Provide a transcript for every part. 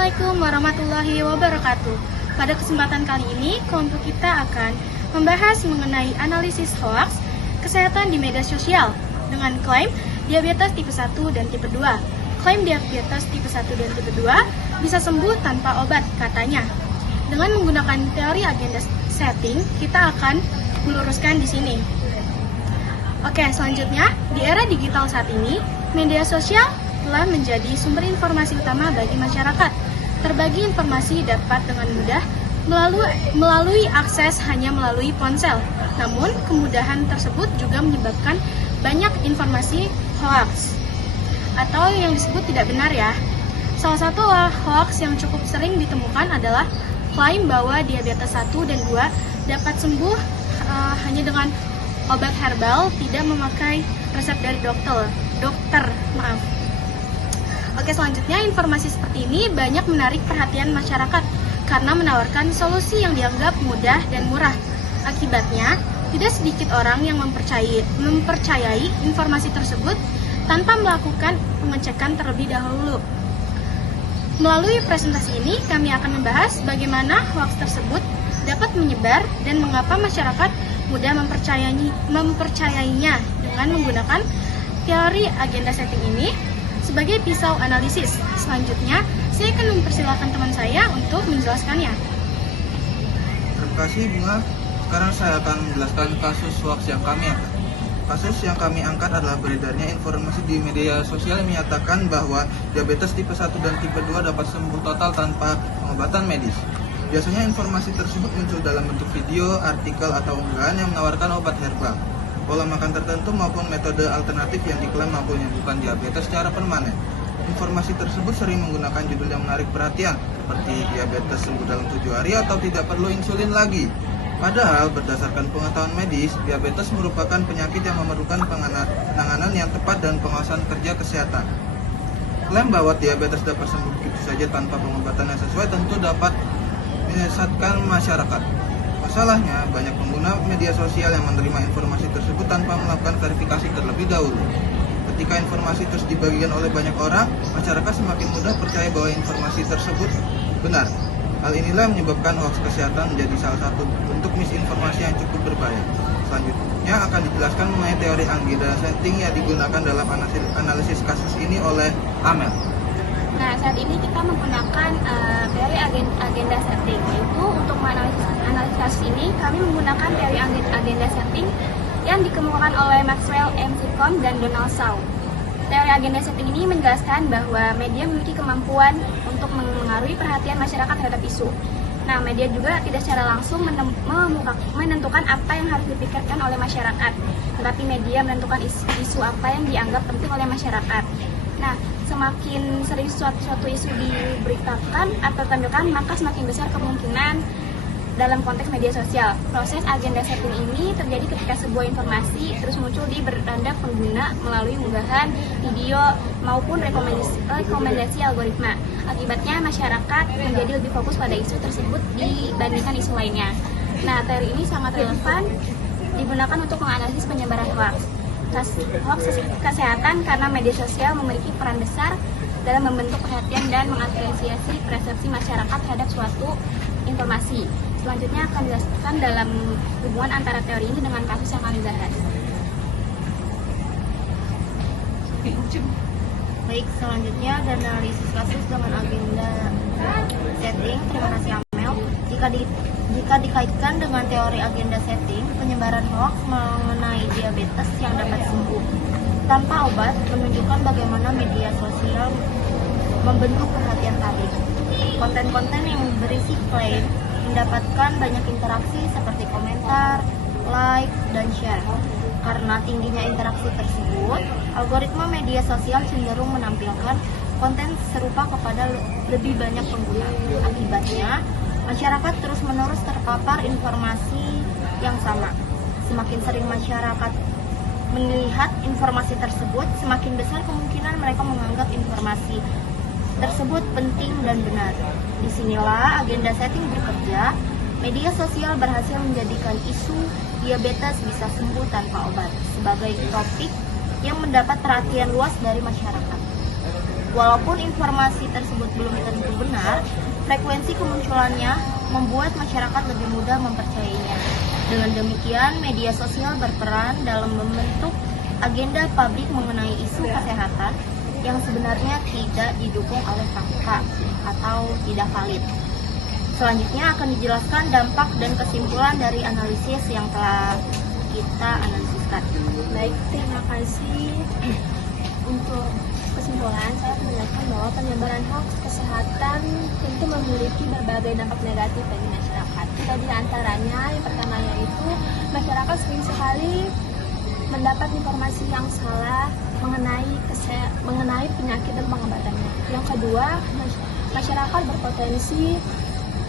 Assalamualaikum warahmatullahi wabarakatuh. Pada kesempatan kali ini, kelompok kita akan membahas mengenai analisis hoaks kesehatan di media sosial dengan klaim diabetes tipe 1 dan tipe 2. Klaim diabetes tipe 1 dan tipe 2 bisa sembuh tanpa obat, katanya. Dengan menggunakan teori agenda setting, kita akan meluruskan di sini. Oke, selanjutnya, di era digital saat ini, media sosial telah menjadi sumber informasi utama bagi masyarakat. Terbagi informasi dapat dengan mudah melalui akses hanya melalui ponsel. Namun, kemudahan tersebut juga menyebabkan banyak informasi hoaks atau yang disebut tidak benar ya. Salah satu hoaks yang cukup sering ditemukan adalah klaim bahwa diabetes 1 dan 2 dapat sembuh hanya dengan obat herbal, tidak memakai resep dari dokter. Oke, selanjutnya informasi seperti ini banyak menarik perhatian masyarakat karena menawarkan solusi yang dianggap mudah dan murah. Akibatnya, tidak sedikit orang yang mempercayai informasi tersebut tanpa melakukan pengecekan terlebih dahulu. Melalui presentasi ini, kami akan membahas bagaimana hoaks tersebut dapat menyebar dan mengapa masyarakat mudah mempercayainya dengan menggunakan teori agenda setting ini sebagai pisau analisis. Selanjutnya, saya akan mempersilahkan teman saya untuk menjelaskannya. Terima kasih, Bunga. Sekarang saya akan menjelaskan kasus hoaks yang kami angkat. Kasus yang kami angkat adalah beredarnya informasi di media sosial yang menyatakan bahwa diabetes tipe 1 dan tipe 2 dapat sembuh total tanpa pengobatan medis. Biasanya informasi tersebut muncul dalam bentuk video, artikel, atau unggahan yang menawarkan obat herbal, pola makan tertentu maupun metode alternatif yang diklaim mampu menyembuhkan diabetes secara permanen. Informasi tersebut sering menggunakan judul yang menarik perhatian, seperti diabetes sembuh dalam 7 hari atau tidak perlu insulin lagi. Padahal berdasarkan pengetahuan medis, diabetes merupakan penyakit yang memerlukan penanganan yang tepat dan pengawasan kerja kesehatan. Klaim bahwa diabetes dapat sembuh begitu saja tanpa pengobatan yang sesuai tentu dapat menyesatkan masyarakat. Masalahnya, banyak pengguna media sosial yang menerima informasi tersebut tanpa melakukan verifikasi terlebih dahulu. Ketika informasi terus dibagikan oleh banyak orang, masyarakat semakin mudah percaya bahwa informasi tersebut benar. Hal inilah yang menyebabkan hoaks kesehatan menjadi salah satu bentuk misinformasi yang cukup berbahaya. Selanjutnya akan dijelaskan mengenai teori agenda setting yang digunakan dalam analisis kasus ini oleh Amel. Nah, saat ini kita menggunakan teori agenda setting, yaitu untuk menganalisis kasus ini kami menggunakan teori agenda setting yang dikemukakan oleh Maxwell M. Sitcom dan Donald Shaw. Teori agenda setting ini menjelaskan bahwa media memiliki kemampuan untuk mengaruhi perhatian masyarakat terhadap isu. Nah, media juga tidak secara langsung menentukan apa yang harus dipikirkan oleh masyarakat, tetapi media menentukan isu apa yang dianggap penting oleh masyarakat. Nah, semakin sering suatu isu diberitakan atau tampilkan, maka semakin besar kemungkinan dalam konteks media sosial. Proses agenda setting ini terjadi ketika sebuah informasi terus muncul di beranda pengguna melalui unggahan, video, maupun rekomendasi algoritma. Akibatnya masyarakat menjadi lebih fokus pada isu tersebut dibandingkan isu lainnya. Nah, teori ini sangat relevan digunakan untuk menganalisis penyebaran hoaks. Hoaks kesehatan karena media sosial memiliki peran besar dalam membentuk perhatian dan mengapresiasi persepsi masyarakat terhadap suatu informasi. Selanjutnya akan dijelaskan dalam hubungan antara teori ini dengan kasus yang kami bahas. Baik, selanjutnya analisis kasus dengan agenda setting. Terima kasih Amel. Jika dikaitkan dengan teori agenda setting, penyebaran hoaks mengenai diabetes yang dapat sembuh tanpa obat menunjukkan bagaimana media sosial membentuk perhatian publik. Konten-konten yang berisi klaim mendapatkan banyak interaksi seperti komentar, like, dan share. Karena tingginya interaksi tersebut, algoritma media sosial cenderung menampilkan konten serupa kepada lebih banyak pengguna. Akibatnya, masyarakat terus-menerus terpapar informasi yang sama. Semakin sering masyarakat melihat informasi tersebut, semakin besar kemungkinan mereka menganggap informasi tersebut penting dan benar. Disinilah agenda setting bekerja. Media sosial berhasil menjadikan isu diabetes bisa sembuh tanpa obat sebagai topik yang mendapat perhatian luas dari masyarakat. Walaupun informasi tersebut belum tentu benar, frekuensi kemunculannya membuat masyarakat lebih mudah mempercayainya. Dengan demikian, media sosial berperan dalam membentuk agenda publik mengenai isu kesehatan yang sebenarnya tidak didukung oleh fakta atau tidak valid. Selanjutnya akan dijelaskan dampak dan kesimpulan dari analisis yang telah kita analisiskan. Baik, terima kasih. Untuk kesimpulan, saya akan menjelaskan bahwa penyebaran hoax kesehatan tentu memiliki berbagai dampak negatif bagi masyarakat. Tiga di antaranya, yang pertama yaitu masyarakat sering sekali mendapat informasi yang salah mengenai penyakit dan pengobatannya. Yang kedua, masyarakat berpotensi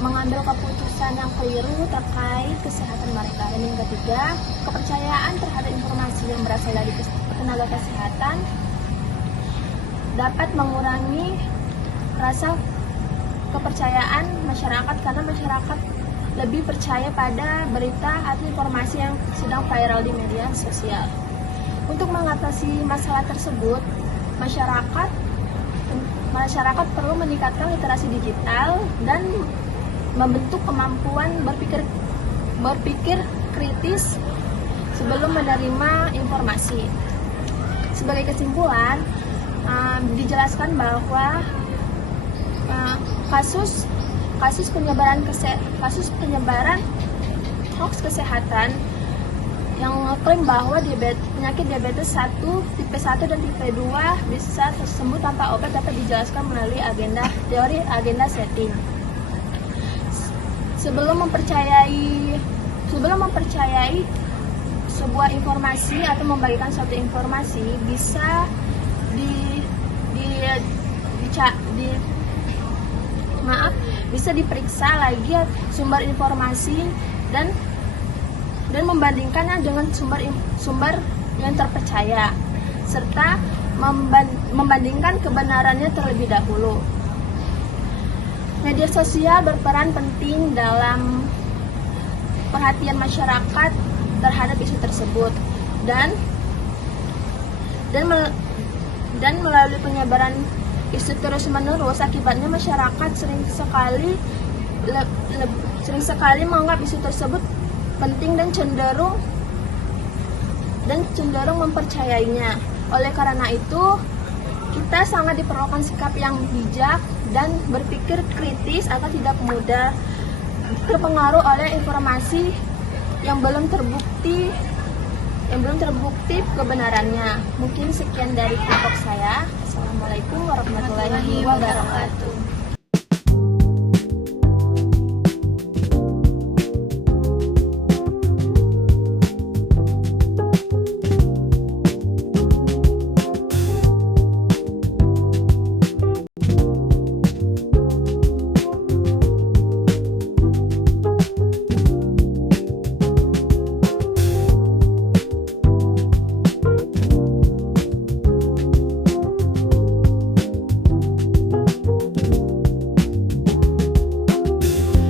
mengambil keputusan yang keliru terkait kesehatan mereka. Dan yang ketiga, kepercayaan terhadap informasi yang berasal dari tenaga kesehatan dapat mengurangi rasa kepercayaan masyarakat karena masyarakat lebih percaya pada berita atau informasi yang sedang viral di media sosial. Untuk mengatasi masalah tersebut, masyarakat perlu meningkatkan literasi digital dan membentuk kemampuan berpikir kritis sebelum menerima informasi. Sebagai kesimpulan, dijelaskan bahwa kasus penyebaran hoax kesehatan yang mengklaim bahwa penyakit diabetes 1, tipe 1 dan tipe 2 bisa sembuh tanpa obat dapat dijelaskan melalui teori agenda setting. Sebelum mempercayai sebuah informasi atau membagikan suatu informasi bisa bisa diperiksa lagi sumber informasi dan membandingkannya dengan sumber yang terpercaya serta membandingkan kebenarannya terlebih dahulu. Media sosial berperan penting dalam perhatian masyarakat terhadap isu tersebut dan melalui penyebaran isu terus-menerus, akibatnya masyarakat sering sekali menganggap isu tersebut penting dan cenderung mempercayainya. Oleh karena itu, kita sangat diperlukan sikap yang bijak dan berpikir kritis agar tidak mudah terpengaruh oleh informasi yang belum terbukti kebenarannya. Mungkin sekian dari kelompok saya. Assalamualaikum warahmatullahi wabarakatuh.